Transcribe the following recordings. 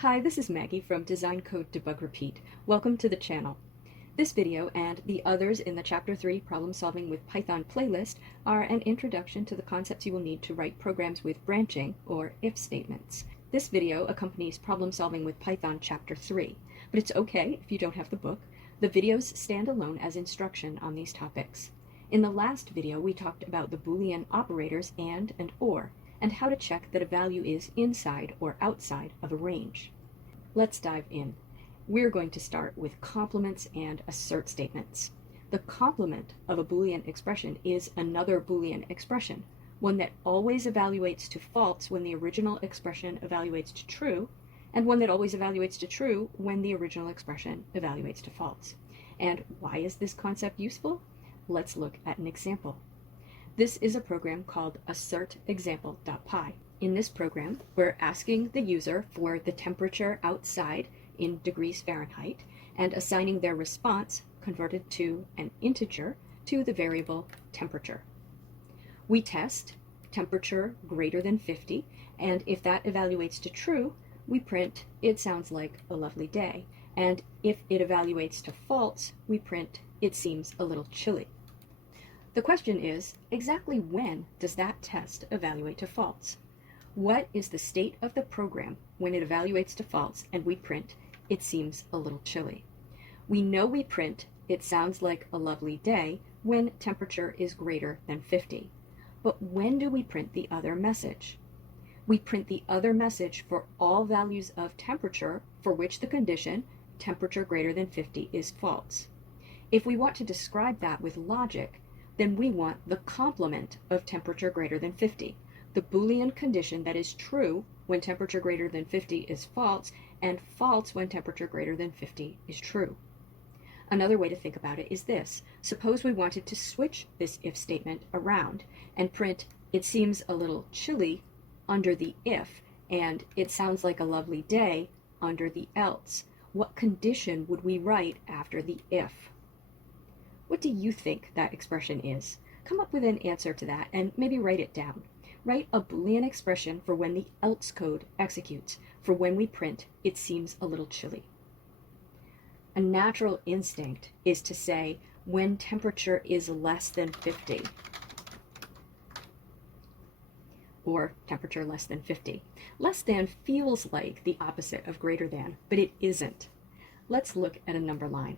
Hi, this is Maggie from Design Code Debug Repeat. Welcome to the channel. This video and the others in the Chapter 3 Problem Solving with Python playlist are an introduction to the concepts you will need to write programs with branching, or if statements. This video accompanies Problem Solving with Python Chapter 3, but it's okay if you don't have the book. The videos stand alone as instruction on these topics. In the last video, we talked about the Boolean operators and or, and how to check that a value is inside or outside of a range. Let's dive in. We're going to start with complements and assert statements. The complement of a Boolean expression is another Boolean expression, one that always evaluates to false when the original expression evaluates to true, and one that always evaluates to true when the original expression evaluates to false. And why is this concept useful? Let's look at an example. This is a program called assertExample.py. In this program, we're asking the user for the temperature outside in degrees Fahrenheit and assigning their response, converted to an integer, to the variable temperature. We test temperature greater than 50, and if that evaluates to true, we print "it sounds like a lovely day," and if it evaluates to false, we print "it seems a little chilly." The question is, exactly when does that test evaluate to false? What is the state of the program when it evaluates to false and we print "it seems a little chilly"? We know we print "it sounds like a lovely day" when temperature is greater than 50. But when do we print the other message? We print the other message for all values of temperature for which the condition temperature greater than 50 is false. If we want to describe that with logic, then we want the complement of temperature greater than 50, the Boolean condition that is true when temperature greater than 50 is false, and false when temperature greater than 50 is true. Another way to think about it is this. Suppose we wanted to switch this if statement around and print "it seems a little chilly" under the if, and "it sounds like a lovely day" under the else. What condition would we write after the if? What do you think that expression is? Come up with an answer to that and maybe write it down. Write a Boolean expression for when the else code executes, for when we print "it seems a little chilly." A natural instinct is to say when temperature is less than 50, or temperature less than 50. Less than feels like the opposite of greater than, but it isn't. Let's look at a number line.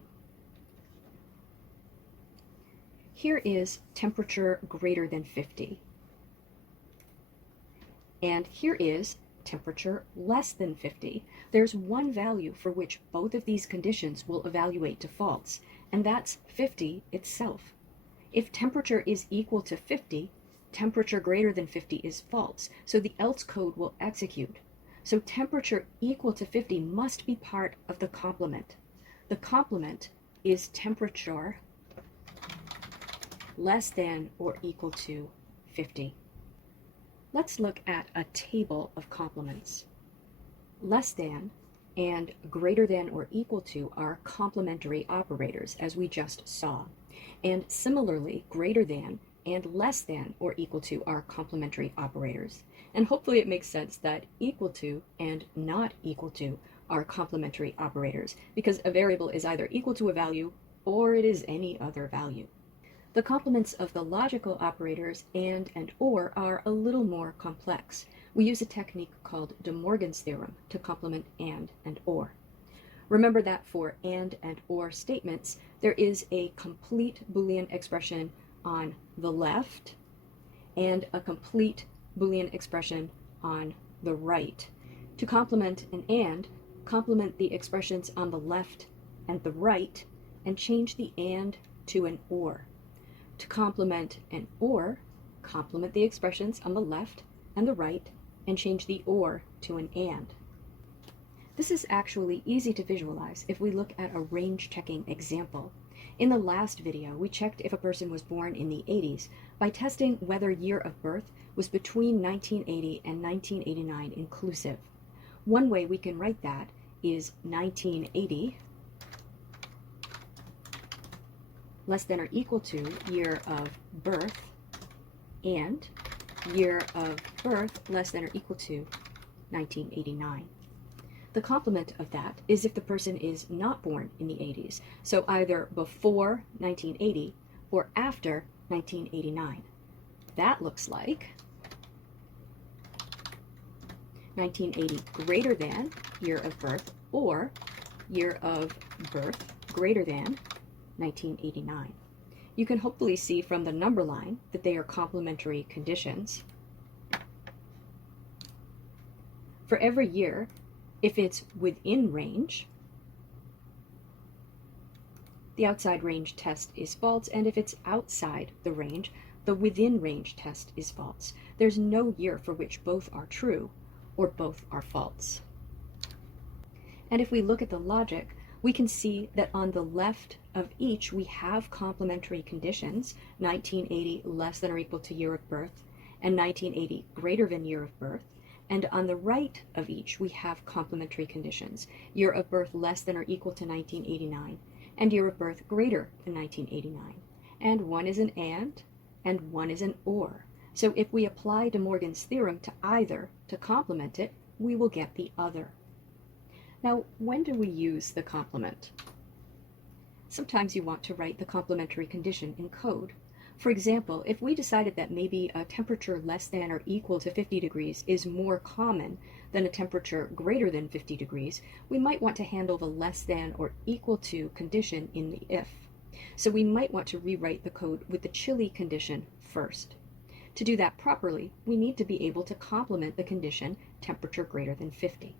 Here is temperature greater than 50. And here is temperature less than 50. There's one value for which both of these conditions will evaluate to false, and that's 50 itself. If temperature is equal to 50, temperature greater than 50 is false, so the else code will execute. So temperature equal to 50 must be part of the complement. The complement is temperature less than or equal to 50. Let's look at a table of complements. Less than and greater than or equal to are complementary operators, as we just saw. And similarly, greater than and less than or equal to are complementary operators. And hopefully it makes sense that equal to and not equal to are complementary operators, because a variable is either equal to a value or it is any other value. The complements of the logical operators and or are a little more complex. We use a technique called De Morgan's theorem to complement and or. Remember that for and or statements, there is a complete Boolean expression on the left and a complete Boolean expression on the right. To complement an and, complement the expressions on the left and the right and change the and to an or. To complement an or, complement the expressions on the left and the right and change the or to an and. This is actually easy to visualize if we look at a range checking example. In the last video, we checked if a person was born in the 80s by testing whether year of birth was between 1980 and 1989 inclusive. One way we can write that is 1980 less than or equal to year of birth, and year of birth less than or equal to 1989. The complement of that is if the person is not born in the 80s, so either before 1980 or after 1989. That looks like 1980 greater than year of birth or year of birth greater than 1989. You can hopefully see from the number line that they are complementary conditions. For every year, if it's within range, the outside range test is false, and if it's outside the range, the within range test is false. There's no year for which both are true or both are false. And if we look at the logic, we can see that on the left of each we have complementary conditions, 1980 less than or equal to year of birth, and 1980 greater than year of birth. And on the right of each we have complementary conditions, year of birth less than or equal to 1989, and year of birth greater than 1989. And one is an and one is an or. So if we apply De Morgan's theorem to either to complement it, we will get the other. Now, when do we use the complement? Sometimes you want to write the complementary condition in code. For example, if we decided that maybe a temperature less than or equal to 50 degrees is more common than a temperature greater than 50 degrees, we might want to handle the less than or equal to condition in the if. So we might want to rewrite the code with the chilly condition first. To do that properly, we need to be able to complement the condition temperature greater than 50.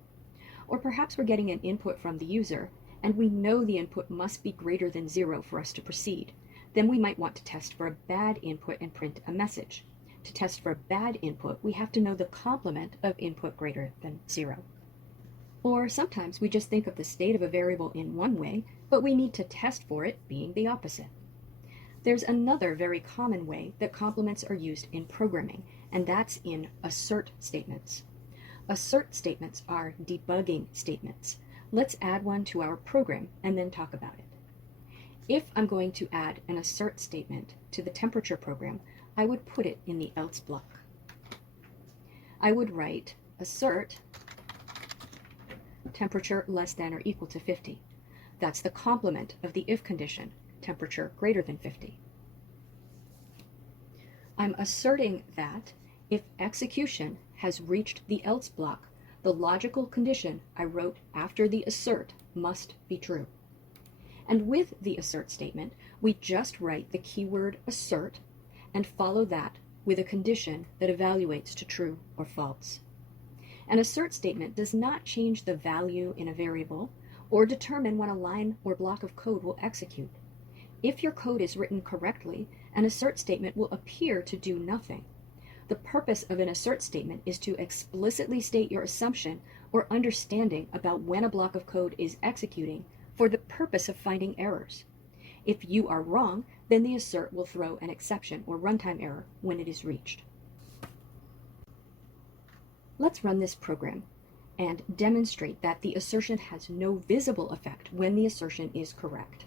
Or perhaps we're getting an input from the user, and we know the input must be greater than 0 for us to proceed. Then we might want to test for a bad input and print a message. To test for a bad input, we have to know the complement of input greater than 0. Or sometimes we just think of the state of a variable in one way, but we need to test for it being the opposite. There's another very common way that complements are used in programming, and that's in assert statements. Assert statements are debugging statements. Let's add one to our program and then talk about it. If I'm going to add an assert statement to the temperature program, I would put it in the else block. I would write assert temperature less than or equal to 50. That's the complement of the if condition, temperature greater than 50. I'm asserting that if execution has reached the else block, the logical condition I wrote after the assert must be true. And with the assert statement, we just write the keyword assert and follow that with a condition that evaluates to true or false. An assert statement does not change the value in a variable or determine when a line or block of code will execute. If your code is written correctly, an assert statement will appear to do nothing. The purpose of an assert statement is to explicitly state your assumption or understanding about when a block of code is executing for the purpose of finding errors. If you are wrong, then the assert will throw an exception or runtime error when it is reached. Let's run this program and demonstrate that the assertion has no visible effect when the assertion is correct.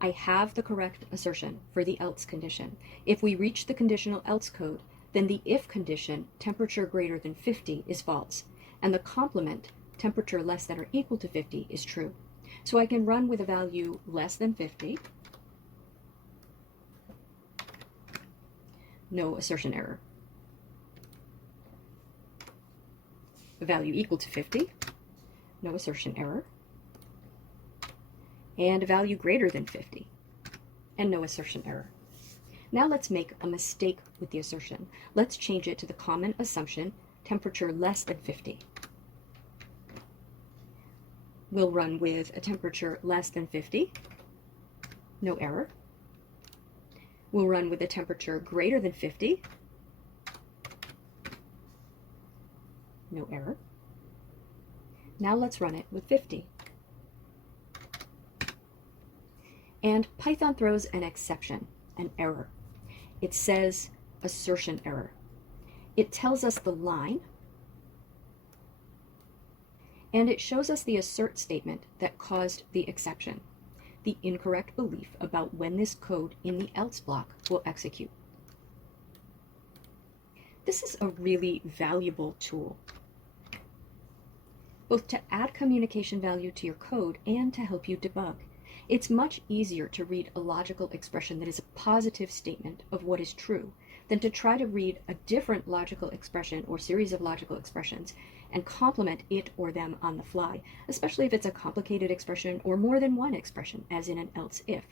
I have the correct assertion for the else condition. If we reach the conditional else code, then the if condition, temperature greater than 50, is false, and the complement, temperature less than or equal to 50, is true. So I can run with a value less than 50, no assertion error. A value equal to 50, no assertion error. And a value greater than 50, and no assertion error. Now let's make a mistake with the assertion. Let's change it to the common assumption, temperature less than 50. We'll run with a temperature less than 50, no error. We'll run with a temperature greater than 50, no error. Now let's run it with 50. And Python throws an exception, an error. It says assertion error. It tells us the line, and it shows us the assert statement that caused the exception, the incorrect belief about when this code in the else block will execute. This is a really valuable tool. both to add communication value to your code and to help you debug. It's much easier to read a logical expression that is a positive statement of what is true than to try to read a different logical expression or series of logical expressions and complement it or them on the fly, especially if it's a complicated expression or more than one expression, as in an else if.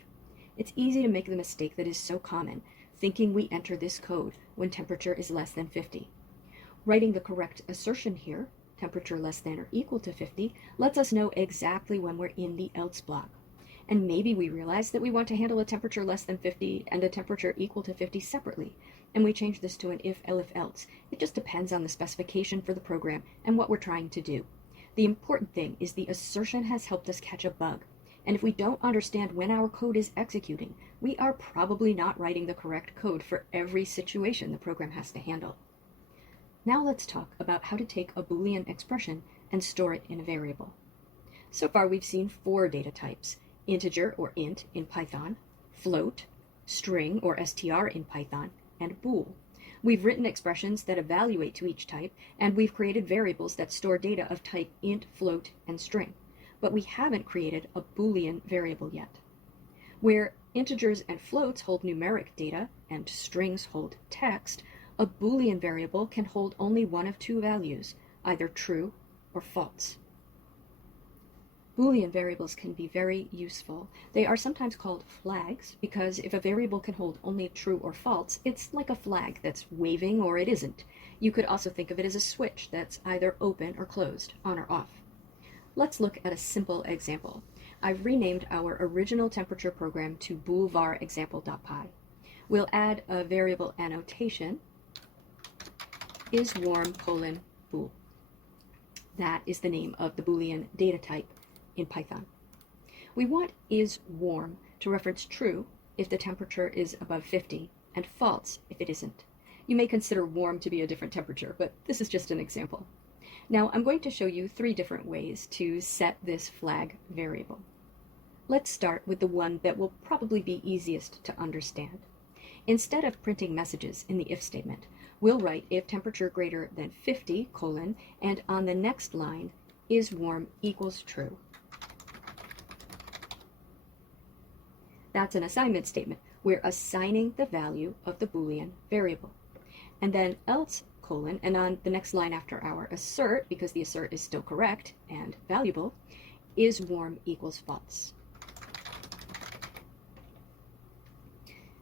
It's easy to make the mistake that is so common, thinking we enter this code when temperature is less than 50. Writing the correct assertion here, temperature less than or equal to 50, lets us know exactly when we're in the else block. And maybe we realize that we want to handle a temperature less than 50 and a temperature equal to 50 separately, and we change this to an if else. It just depends on the specification for the program and what we're trying to do. The important thing is the assertion has helped us catch a bug, and if we don't understand when our code is executing, we are probably not writing the correct code for every situation the program has to handle. Now let's talk about how to take a Boolean expression and store it in a variable. So far we've seen 4 data types: integer or int in Python, float, string or str in Python, and bool. We've written expressions that evaluate to each type, and we've created variables that store data of type int, float, and string. But we haven't created a Boolean variable yet. Where integers and floats hold numeric data and strings hold text, a Boolean variable can hold only one of 2 values, either true or false. Boolean variables can be very useful. They are sometimes called flags because if a variable can hold only true or false, it's like a flag that's waving or it isn't. You could also think of it as a switch that's either open or closed, on or off. Let's look at a simple example. I've renamed our original temperature program to boolvar example.py. We'll add a variable annotation, is warm : bool. That is the name of the Boolean data type in Python. We want is warm to reference true if the temperature is above 50 and false if it isn't. You may consider warm to be a different temperature, but this is just an example. Now I'm going to show you 3 different ways to set this flag variable. Let's start with the one that will probably be easiest to understand. Instead of printing messages in the if statement, we'll write if temperature greater than 50, and on the next line, is warm equals true. That's an assignment statement. We're assigning the value of the Boolean variable. And then else, and on the next line after our assert, because the assert is still correct and valuable, is warm equals false.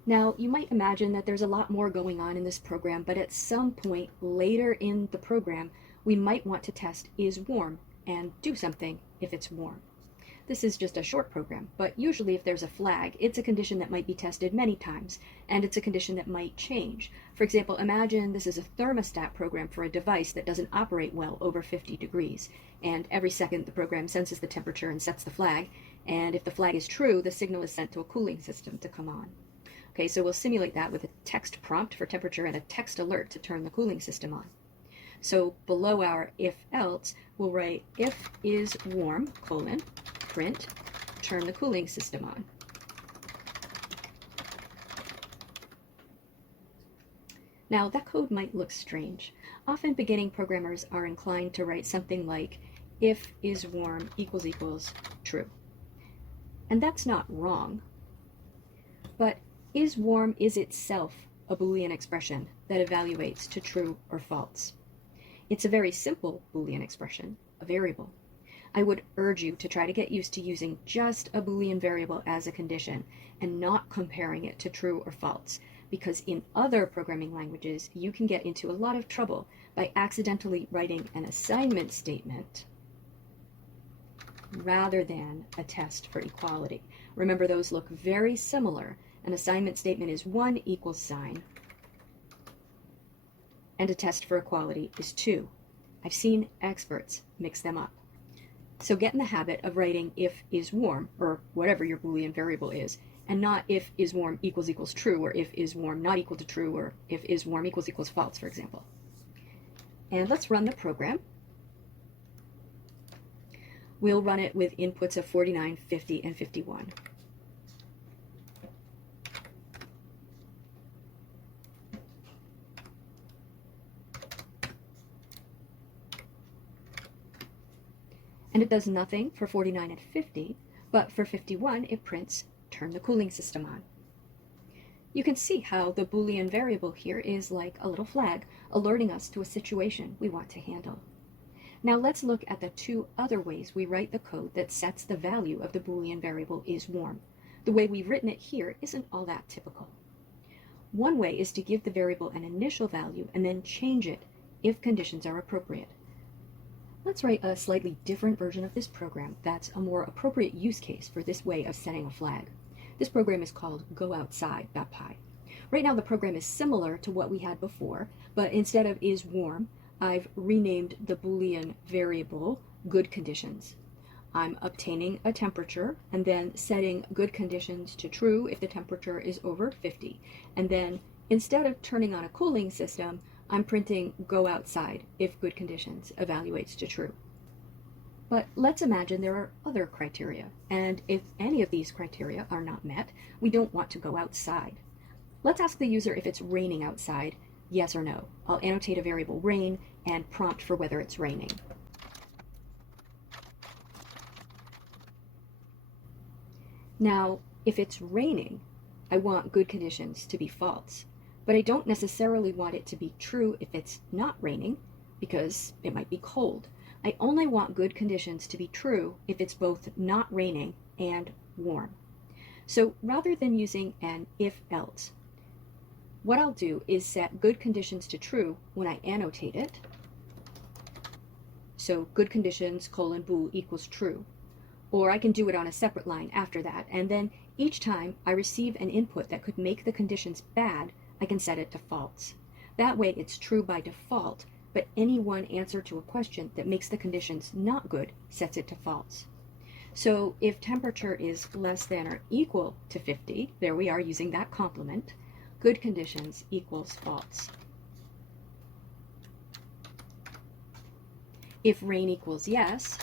Now, you might imagine that there's a lot more going on in this program, but at some point later in the program, we might want to test is warm and do something if it's warm. This is just a short program, but usually if there's a flag, it's a condition that might be tested many times, and it's a condition that might change. For example, imagine this is a thermostat program for a device that doesn't operate well over 50 degrees, and every second the program senses the temperature and sets the flag, and if the flag is true, the signal is sent to a cooling system to come on. Okay, so we'll simulate that with a text prompt for temperature and a text alert to turn the cooling system on. So below our if else, we'll write if is warm, print, turn the cooling system on. Now that code might look strange. Often beginning programmers are inclined to write something like if is warm equals true. And that's not wrong, but is warm is itself a Boolean expression that evaluates to true or false. It's a very simple Boolean expression, a variable. I would urge you to try to get used to using just a Boolean variable as a condition and not comparing it to true or false, because in other programming languages, you can get into a lot of trouble by accidentally writing an assignment statement rather than a test for equality. Remember, those look very similar. An assignment statement is 1 equals sign, and a test for equality is 2. I've seen experts mix them up. So get in the habit of writing if is warm, or whatever your Boolean variable is, and not if is warm equals true, or if is warm not equal to true, or if is warm equals false, for example. And let's run the program. We'll run it with inputs of 49, 50, and 51. And it does nothing for 49 and 50, but for 51 it prints turn the cooling system on. You can see how the Boolean variable here is like a little flag alerting us to a situation we want to handle. Now let's look at the two other ways we write the code that sets the value of the Boolean variable is warm. The way we've written it here isn't all that typical. One way is to give the variable an initial value and then change it if conditions are appropriate. Let's write a slightly different version of this program that's a more appropriate use case for this way of setting a flag. This program is called gooutside.py. Right now the program is similar to what we had before, but instead of is warm, I've renamed the Boolean variable good conditions. I'm obtaining a temperature and then setting good conditions to true if the temperature is over 50. And then instead of turning on a cooling system, I'm printing go outside if good conditions evaluates to true. But let's imagine there are other criteria, and if any of these criteria are not met, we don't want to go outside. Let's ask the user if it's raining outside, yes or no. I'll annotate a variable rain and prompt for whether it's raining. Now, if it's raining, I want good conditions to be false, but I don't necessarily want it to be true if it's not raining, because it might be cold. I only want good conditions to be true if it's both not raining and warm. So rather than using an if-else, what I'll do is set good conditions to true when I annotate it. So good conditions bool equals true. Or I can do it on a separate line after that, and then each time I receive an input that could make the conditions bad, I can set it to false. That way it's true by default, but any one answer to a question that makes the conditions not good sets it to false. So if temperature is less than or equal to 50, there we are using that complement, good conditions equals false. If rain equals yes,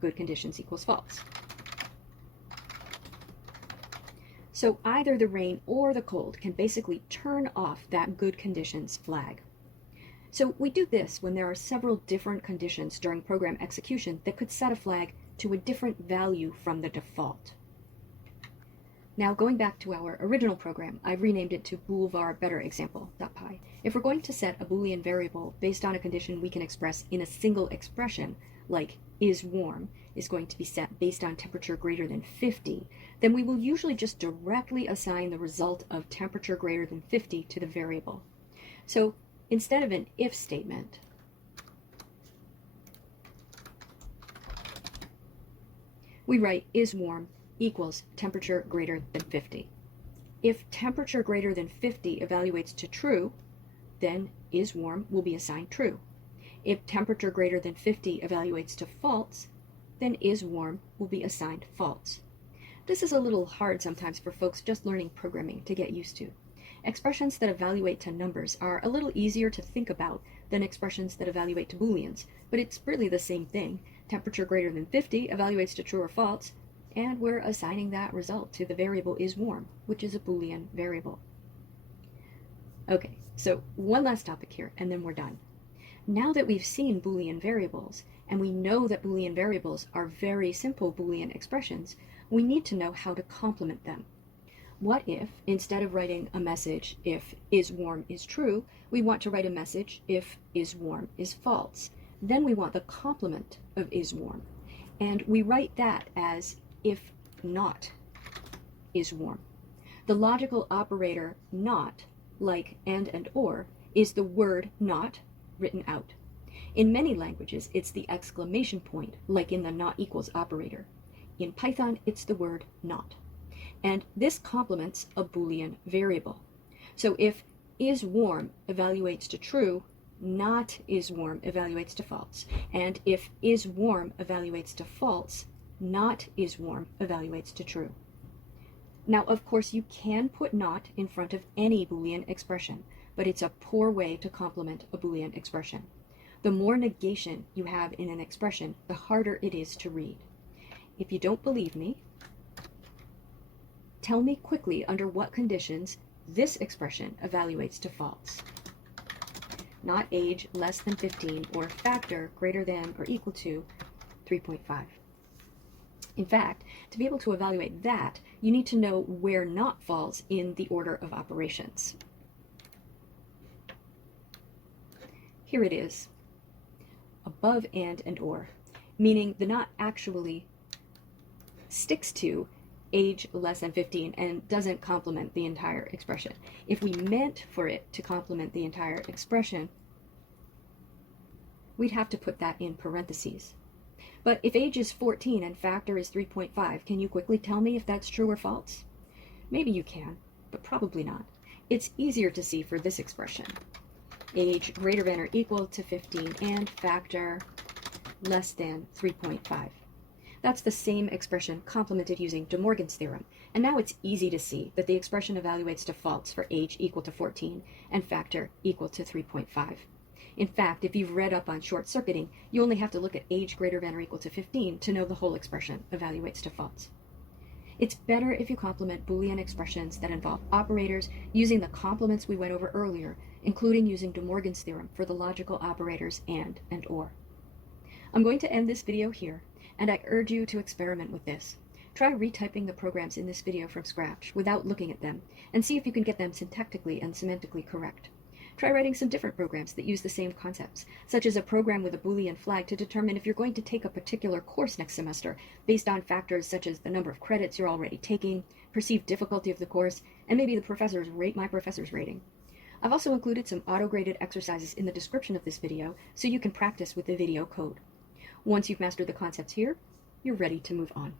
good conditions equals false. So either the rain or the cold can basically turn off that good conditions flag. So we do this when there are several different conditions during program execution that could set a flag to a different value from the default. Now going back to our original program, I've renamed it to boolvar-better-example.py. If we're going to set a Boolean variable based on a condition we can express in a single expression, like is warm, is going to be set based on temperature greater than 50, then we will usually just directly assign the result of temperature greater than 50 to the variable. So instead of an if statement, we write is warm equals temperature greater than 50. If temperature greater than 50 evaluates to true, then is warm will be assigned true. If temperature greater than 50 evaluates to false, then is warm will be assigned false. This is a little hard sometimes for folks just learning programming to get used to. Expressions that evaluate to numbers are a little easier to think about than expressions that evaluate to Booleans, but it's really the same thing. Temperature greater than 50 evaluates to true or false, and we're assigning that result to the variable is warm, which is a Boolean variable. Okay, so one last topic here, and then we're done. Now that we've seen Boolean variables, and we know that Boolean variables are very simple Boolean expressions, we need to know how to complement them. What if, instead of writing a message if is warm is true, we want to write a message if is warm is false? Then we want the complement of is warm, and we write that as if not is warm. The logical operator not, like and or, is the word not written out. In many languages, it's the exclamation point, like in the not equals operator. In Python, it's the word not. And this complements a Boolean variable. So if is warm evaluates to true, not is warm evaluates to false. And if is warm evaluates to false, not is warm evaluates to true. Now, of course, you can put not in front of any Boolean expression, but it's a poor way to complement a Boolean expression. The more negation you have in an expression, the harder it is to read. If you don't believe me, tell me quickly under what conditions this expression evaluates to false. not age less than 15 or factor greater than or equal to 3.5. In fact, to be able to evaluate that, you need to know where not falls in the order of operations. Here it is, above and or, meaning the not actually sticks to age less than 15 and doesn't complement the entire expression. If we meant for it to complement the entire expression, we'd have to put that in parentheses. But if age is 14 and factor is 3.5, can you quickly tell me if that's true or false? Maybe you can, but probably not. It's easier to see for this expression. Age greater than or equal to 15 and factor less than 3.5. That's the same expression complemented using De Morgan's theorem, and now it's easy to see that the expression evaluates to false for age equal to 14 and factor equal to 3.5. In fact, if you've read up on short-circuiting, you only have to look at age greater than or equal to 15 to know the whole expression evaluates to false. It's better if you complement Boolean expressions that involve operators using the complements we went over earlier, including using De Morgan's theorem for the logical operators and or. I'm going to end this video here, and I urge you to experiment with this. Try retyping the programs in this video from scratch without looking at them, and see if you can get them syntactically and semantically correct. Try writing some different programs that use the same concepts, such as a program with a Boolean flag to determine if you're going to take a particular course next semester based on factors such as the number of credits you're already taking, perceived difficulty of the course, and maybe the professor's my professor's rating. I've also included some auto-graded exercises in the description of this video so you can practice with the video code. Once you've mastered the concepts here, you're ready to move on.